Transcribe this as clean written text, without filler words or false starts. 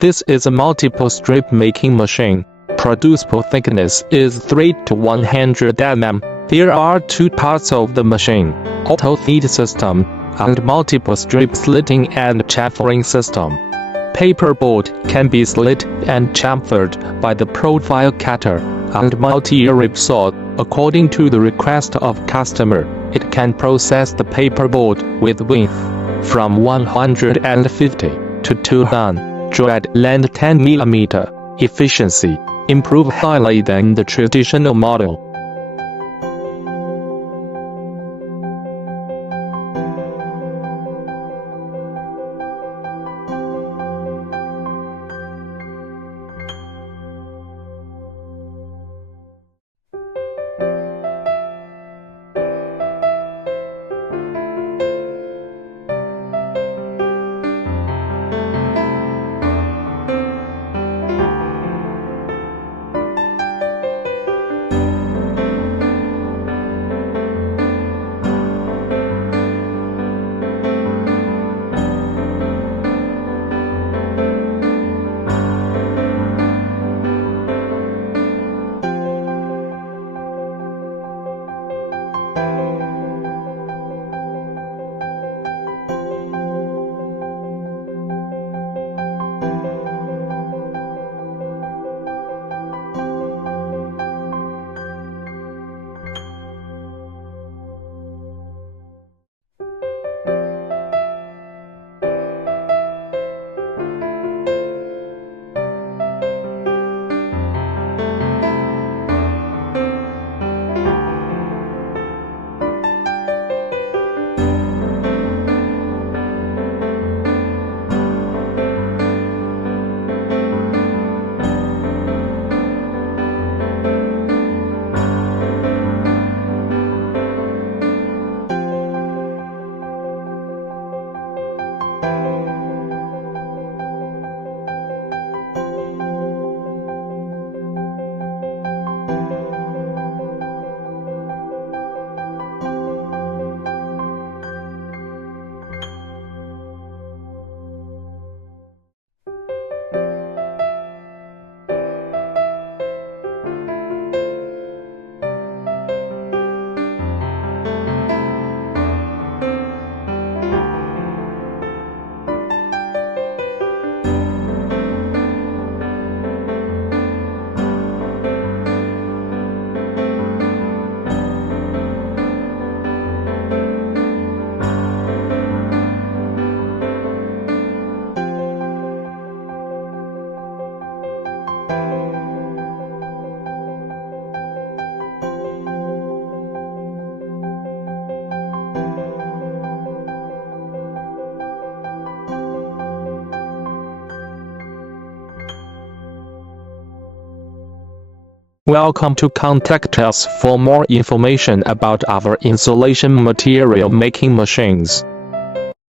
This is a multiple strip making machine. Producible thickness is 3 to 100 mm. There are two parts of the machine: auto feed system and multiple strip slitting and chamfering system. Paperboard can be slit and chamfered by the profile cutter and multi-rib saw. According to the request of customer, it can process the paperboard with width from 150 to 200 length 10 mm. Efficiency improved highly than the traditional model. Welcome to contact us for more information about our insulation material making machines.